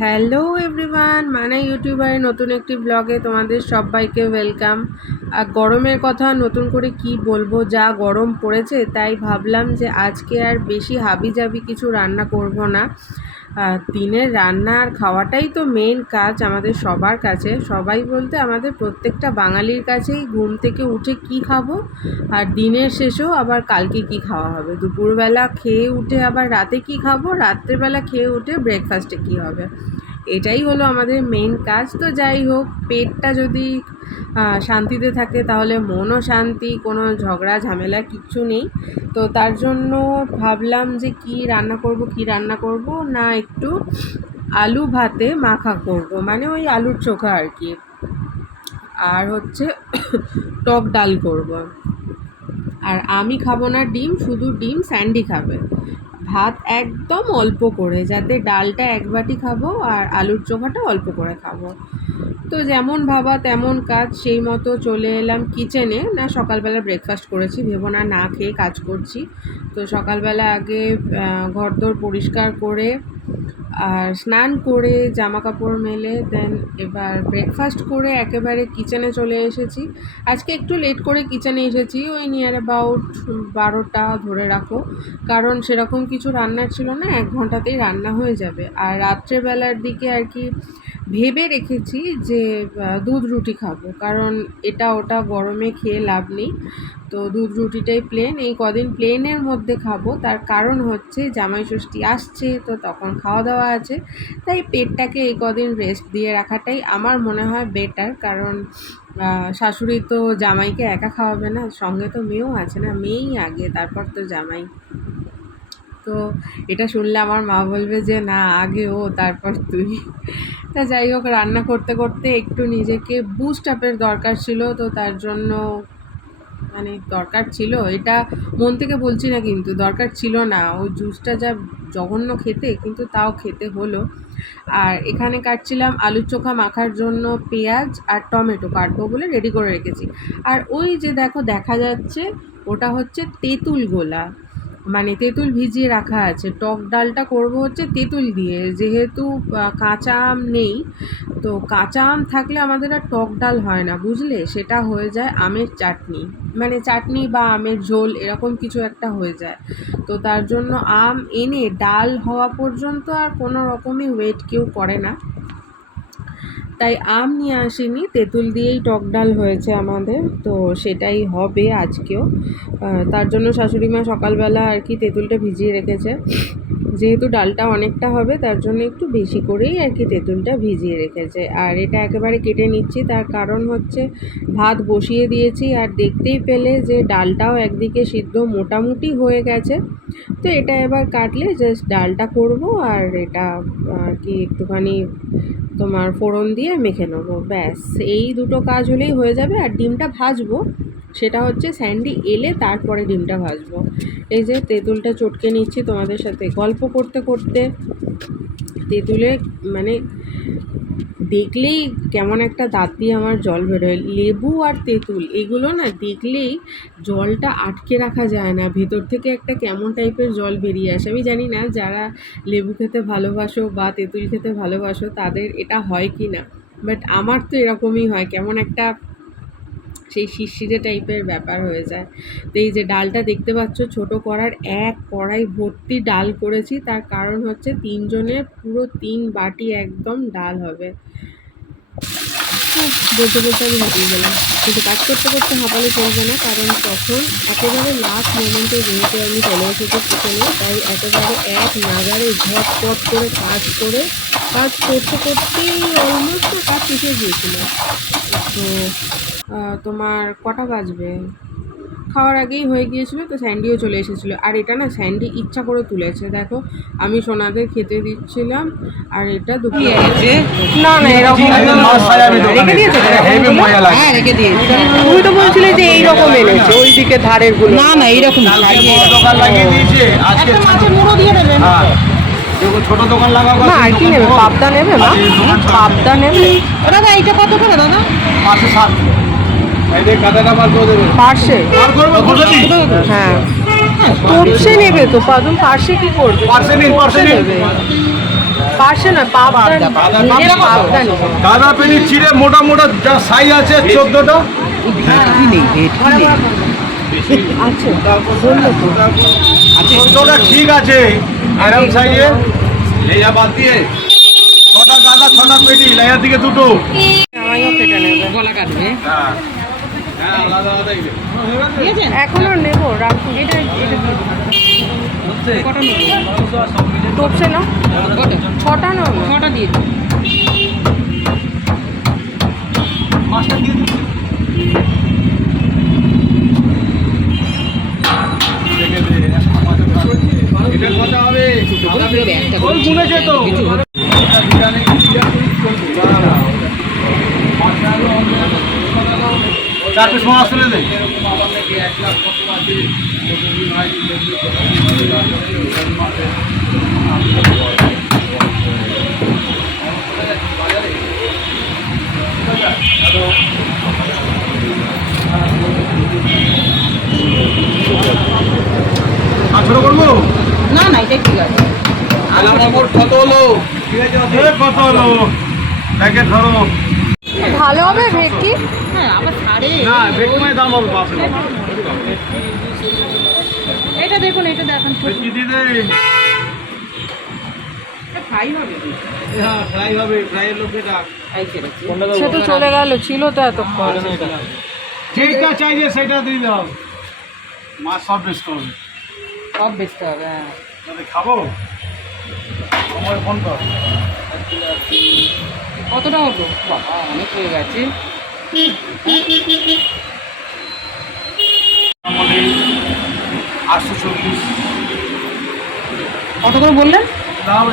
Hello everyone, মানে ইউটিউবারের নতুন একটি ব্লগে তোমাদের সবাইকে ওয়েলকাম। আর গরমের কথা নতুন করে কি বলবো, যা গরম পড়েছে তাই ভাবলাম যে আজকে আর বেশি হাবিজাবি কিছু রান্না করব না। দিনের রান্না আর খাওয়াটাই তো মেন কাজ আমাদের সবার কাছে, সবাই বলতে আমাদের প্রত্যেকটা বাঙালির কাছেই। ঘুম থেকে উঠে কি খাবো, আর দিনের শেষেও আবার কালকে কি খাওয়া হবে, দুপুরবেলা খেয়ে উঠে আবার রাতে কি খাবো, রাত্রেবেলা খেয়ে উঠে ব্রেকফাস্টে কি হবে, এটাই হলো আমাদের মেইন কাজ। তো যাই হোক, পেটটা যদি শান্তিতে থাকে তাহলে মনও শান্তি, কোনো ঝগড়া ঝামেলা কিচ্ছু নেই। তো তার জন্য ভাবলাম যে কি রান্না করব না, একটু আলু ভাতে মাখা করব, মানে ওই আলুর চোখা আর কি। আর হচ্ছে টক ডাল করব। আর আমি খাবো না ডিম, শুধু ডিম স্যান্ডি খাবে। ভাত একদম অল্প করে, যাতে ডালটা এক বাটি খাবো আর আলুর চোখাটা অল্প করে খাবো। তো যেমন ভাবা তেমন কাজ, সেই মতো চলে এলাম কিচেনে। না, সকালবেলা ব্রেকফাস্ট করেছি, ভেবো না না খেয়ে কাজ করছি। তো সকালবেলা আগে ঘরদোর পরিষ্কার করে আর স্নান করে জামা কাপড় মেলে দেন এবার ব্রেকফাস্ট করে একেবারে কিচেনে চলে এসেছি। আজকে একটু লেট করে কিচেনে এসেছি, ওই নিয়ার অ্যাবাউট 12টা ধরে রাখো, কারণ সেরকম কিছু রান্নার ছিল না, 1 ঘন্টাতেই রান্না হয়ে যাবে। আর রাত্রেবেলার দিকে আর কি ভেবে রেখেছি যে দুধ রুটি খাবো, কারণ এটা ওটা গরমে খেয়ে লাভ নেই। তো দুধ রুটিটাই প্লেন, এই কদিন প্লেনের মধ্যে খাবো। তার কারণ হচ্ছে জামাই ষষ্ঠী আসছে, তো তখন খাওয়া দাওয়া আছে, তাই পেটটাকে এই কদিন রেস্ট দিয়ে রাখাটাই আমার মনে হয় বেটার। কারণ শাশুড়ি তো জামাইকে একা খাওয়াবে না, সঙ্গে তো মেয়েও আছে না, মেয়েই আগে তারপর তো জামাই। তো এটা শুনলে আমার মা বলবে যে না, আগে ও তারপর তুই। তা যাই হোক, রান্না করতে করতে একটু নিজেকে বুস্ট আপের দরকার ছিল, তো তার জন্য মানে দরকার ছিল, এটা মন থেকে বলছি না, কিন্তু দরকার ছিল না। ওই জুসটা যা জঘন্য খেতে, কিন্তু তাও খেতে হলো। আর এখানে কাটছিলাম আলুর চোখা মাখার জন্য পেঁয়াজ আর টমেটো কাটবো বলে রেডি করে রেখেছি। আর ওই যে দেখো দেখা যাচ্ছে, ওটা হচ্ছে তেঁতুল গোলা, মানে তেঁতুল ভিজিয়ে রাখা আছে। টক ডালটা করব হচ্ছে তেঁতুল দিয়ে, যেহেতু কাঁচা আম নেই। তো কাঁচা আম থাকলে আমাদের আর টক ডাল হয় না, বুঝলে, সেটা হয়ে যায় আমের চাটনি, মানে চাটনি বা আমের ঝোল এরকম কিছু একটা হয়ে যায়। তো তার জন্য আম এনে ডাল হওয়া পর্যন্ত আর কোনো রকমই ওয়েট কেউ করে না, তাই আম নিয়ে আসিনি, তেঁতুল দিয়েই টক ডাল হয়েছে আমাদের। তো সেটাই হবে আজকেও। তার জন্য শাশুড়ি মা সকালবেলা আর কি তেঁতুলটা ভিজিয়ে রেখেছে, যেহেতু ডালটা অনেকটা হবে তার জন্য একটু বেশি করেই আর কি তেঁতুলটা ভিজিয়ে রেখেছে। আর এটা একেবারে কেটে নিচ্ছি, তার কারণ হচ্ছে ভাত বসিয়ে দিয়েছি, আর দেখতেই পেলে যে ডালটাও একদিকে সিদ্ধ মোটামুটি হয়ে গেছে। তো এটা এবার কাটলে জাস্ট ডালটা করব, আর এটা আর কি একটুখানি তোমার ফোড়ন দিয়ে মেখে নেবো, ব্যাস এই দুটো কাজ হলেই হয়ে যাবে। আর ডিমটা ভাজবো, সেটা হচ্ছে স্যান্ডি এলে তারপরে ডিমটা ভাজবো। এই যে তেঁতুলটা চটকে নিচ্ছি তোমাদের সাথে গল্প করতে করতে। তেঁতুলে মানে দেখলেই কেমন একটা দাঁত দিয়ে আমার জল বেরোয়। লেবু আর তেঁতুল এগুলো না দেখলেই জলটা আটকে রাখা যায় না, ভেতর থেকে একটা কেমন টাইপের জল বেরিয়ে আসে। আমি জানি না যারা লেবু খেতে ভালোবাসো বা তেঁতুল খেতে ভালোবাসো তাদের এটা হয় কি না, বাট আমার তো এরকমই হয়, কেমন একটা সেই শিরশিরে টাইপের ব্যাপার হয়ে যায়। তো এই যে ডালটা দেখতে পাচ্ছ, ছোট কড়ার 1 কড়াই ভর্তি ডাল করেছি, তার কারণ হচ্ছে 3 জনের পুরো 3 বাটি একদম ডাল হবে। বলতে বলতে আমি হাঁপিয়ে গেলাম, কিন্তু কাজ করতে করতে হাঁপালে চলবে না, কারণ তখন একেবারে লাস্ট মোমেন্টে যেহেতু আমি চলে এসেছি কিচেনে, তাই একেবারে এক নাগারে ঝটপট করে কাজ করতে করতেই অলমোস্ট কাজ শেষে গিয়েছিল। তো তোমার কটা বাজবে, খাওয়ার আগেই হয়ে গিয়েছিলো, তো স্যান্ডিও চলে এসেছিলো। আর এটা না স্যান্ডি ইচ্ছা করে তুলেছে, দেখো আমি সোনাদের খেতে দিচ্ছিলাম, আর এটা দুপুরে না না এরকম রেখে দিয়েছে, হ্যাঁ রেখে দিয়েছে। তুমি তো বলছিলে যে এইরকম এনেছে, ওই দিকে ধারের গুলো না না এইরকম মাছের মুড়ো দিয়ে দেবেন। ছোট দোকান লাগাবো না, আর কি নেবে, পাবদা নেবে না, পাবদা নেবে দাদা। এইটা কত করে দাদা? 560 পার্সে, হ্যাঁ তোপসে নেবে তো, পাদুম পার্সে কি করবে, পার্সে নেবে পারছে না, পাবদা গাদা পেটি চিড়ে মোটা মোটা যা সাইজ আছে 14টা। আছে 14টা ঠিক আছে এরকম সাইজে লেজা বাদ দিয়ে 6টা গাদা 6টা পেটি লেজার দিকে দুটো। জামাইও কেটে নেবে, গলা কাটবে। হ্যাঁ হ্যাঁ আলাদা আলাদাই নেবে। এখনো নেবো, রাখো। এটা কটা নেবো? টপছে না, কত? 6টা নাও না। 6টা দিয়ে দিন। মাছটা দিয়ে দিচ্ছি। এটা কথা হবে ওই গুনেছে তো চার পিস মাছ তুলে দে। ছোট করবো না না এটাই ঠিক আছে। কত হলো? কত হলো দেখে ধরো। ভালো হবে ভেটকি। হ্যাঁ আবার ছাড়ে। না ভেটকিমায় দাম হবে বাসে। এটা দেখুন, এটা দেখুন। ভেটকি দিয়ে দে। ফ্রাই হবে। হ্যাঁ ফ্রাই হবে, ফ্রাইয়ের লোকে ডাক। ফ্রাই করেছি। সে তো চলে গেল, ছিল তো এতক্ষণ। যেটা চাইছে সেটা দিয়ে দাও। মাছ সব বেস্ট হবে। সব বেচতে হবে। হ্যাঁ যদি খাবো সময় ফোন কর। কতটা হলো? বাবা অনেক হয়ে গেছে। মোটামুটি 840। কত করে বললেন? তাও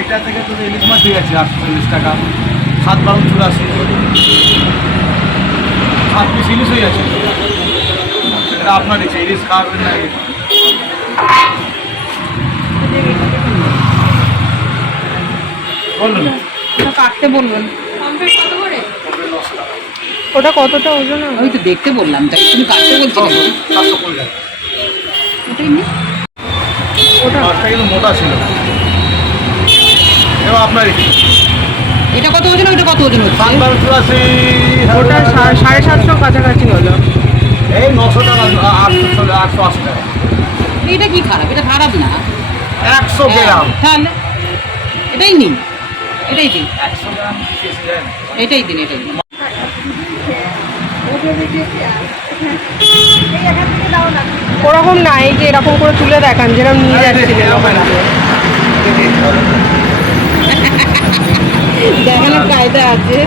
এটা থেকে তো ইলিশ মাছ দিয়ে গেছে 840 টাকা। 7 বারো 84। 7 পিস ইলিশ হয়ে গেছে। এটা আপনার ইচ্ছে, ইলিশ খাওয়াবেন না। বলুন ওটা কাটতে বলবেন। ওটা কতটা ওজন হবে? আমি তো দেখতে বললাম, তাই তুমি কাটতে বলছি কেন? 750 টাকা। ওটাই নি। মাছটা কিন্তু মোটা ছিল। এবার আপনার ইচ্ছে। এটা কত ওজন, ওইটা কত ওজন হচ্ছে? 7 বারো 84। ওটা 750 কাছাকাছি হলো। এই 900 টাকা 880 টাকা। এটা কি খারাপ? এটা খারাপ না। 100 গ্রাম। তাহলে এটাই নিন, এটাই দিন, 100 গ্রাম পিস দেন। এটাই দিন, এটাই দিন। ওরকম না, এই যে এরকম করে তুলে দেখান, যেরকম নিয়ে যাচ্ছিলেন ওখানে। দেখানোর কায়দা আছে।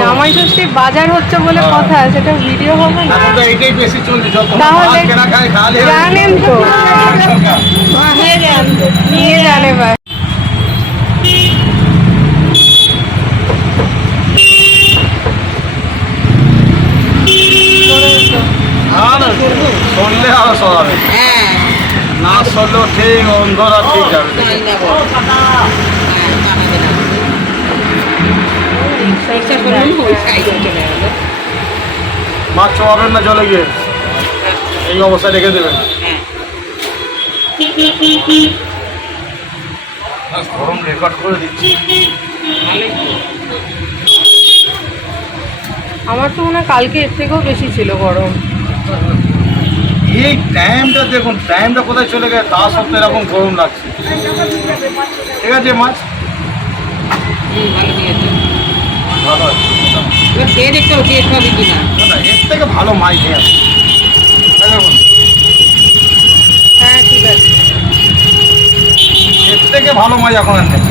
জামাই ষষ্ঠীর বাজার হচ্ছে বলে কথা, সেটা ভিডিও হবে না। এখন তো এইটাই বেশি চলছে, যত তাহলে মাছ কেনা খায় খালি জানেন তো, নিয়ে যান এবার। সরলে আরো সরাবে, হ্যাঁ না সরলেও ঠিক অন্ধরা ঠিক যাবে। তাই না বল। হ্যাঁ, জানাবে না। সরষে করুন, ওই সাইডে চলে গেল। মাছ চড়াবেন না জলে গিয়ে, এই অবস্থায় রেখে দেবেন। হ্যাঁ গরম রেকর্ড করে দিচ্ছি। ভালোই তো। আমার তো মনে হয় কালকে এর থেকেও বেশি ছিল গরম। এই টাইমটা দেখুন, টাইমটা কোথায় চলে গেছে, তা সত্ত্বেও এরকম গরম লাগছে। ঠিক আছে মাছ ভালো দিয়েছে। ভালো আছে, এবার খেয়ে দেখতে হবে টেস্ট হবে কিনা। না, না, এর থেকে ভালো মাছ খেয়ে আছে। এই দেখুন, হ্যাঁ ঠিক আছে। এর থেকে ভালো মাছ এখন আর নেই।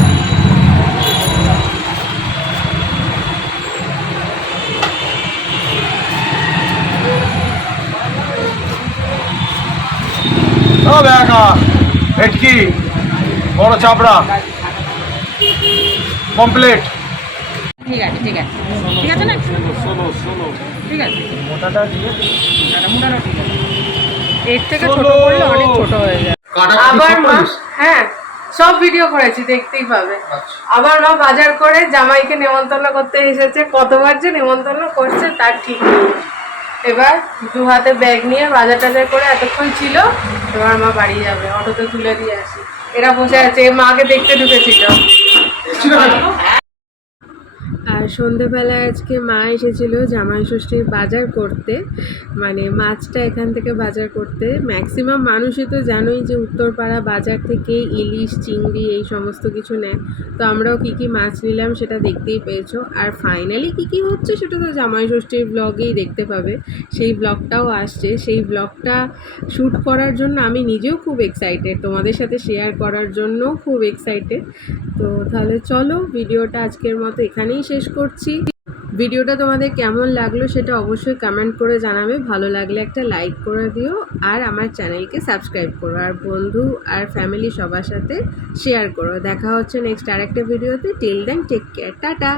ও বেকা ভেটকি বড় চাপড়া কমপ্লিট। ঠিক আছে, ঠিক আছে, ঠিক আছে না? 16 ঠিক আছে, মোটাটা দিয়ে মোটাটা ঠিক আছে। এর থেকে ছোট করলে অনেক ছোট হয়ে যায়। আবার মা, হ্যাঁ সব ভিডিও করেছি, দেখতেই পাবে। আবার মা বাজার করে জামাইকে নেমন্তন্ন করতে এসেছে। কতবার যে নেমন্তন্ন করছে তার ঠিক নেই। এবার দু হাতে ব্যাগ নিয়ে বাজার টাজার করে এতক্ষণ ছিল, এবার মা বাড়ি যাবে, অটোতে তুলে দিয়ে আসি। এরা বসে আছে, মাকে দেখতে ঢুকেছিল। আর সন্ধেবেলায় আজকে মা এসেছিল জামাই ষষ্ঠীর বাজার করতে, মানে মাছটা এখান থেকে বাজার করতে। ম্যাক্সিমাম মানুষই তো জানোই যে উত্তরপাড়া বাজার থেকে ইলিশ চিংড়ি এই সমস্ত কিছু নেয়। তো আমরাও কী কী মাছ নিলাম সেটা দেখতেই পেয়েছো। আর ফাইনালি কী কী হচ্ছে সেটা তো জামাই ষষ্ঠীর ব্লগেই দেখতে পাবে। সেই ব্লগটাও আসছে, সেই ব্লগটা শ্যুট করার জন্য আমি নিজেও খুব এক্সাইটেড, তোমাদের সাথে শেয়ার করার জন্য খুব এক্সাইটেড। তো তাহলে চলো ভিডিওটা আজকের মতো এখানেই শেষ করছি। ভিডিওটা তোমাদের কেমন লাগলো সেটা অবশ্যই কমেন্ট করে জানাবে। ভালো লাগলে একটা লাইক করে দিও, আর আমার চ্যানেলকে সাবস্ক্রাইব করো, আর বন্ধু আর ফ্যামিলি সবার সাথে শেয়ার করো। দেখা হচ্ছে নেক্সট আরেকটা ভিডিওতে। Till then take care, tata.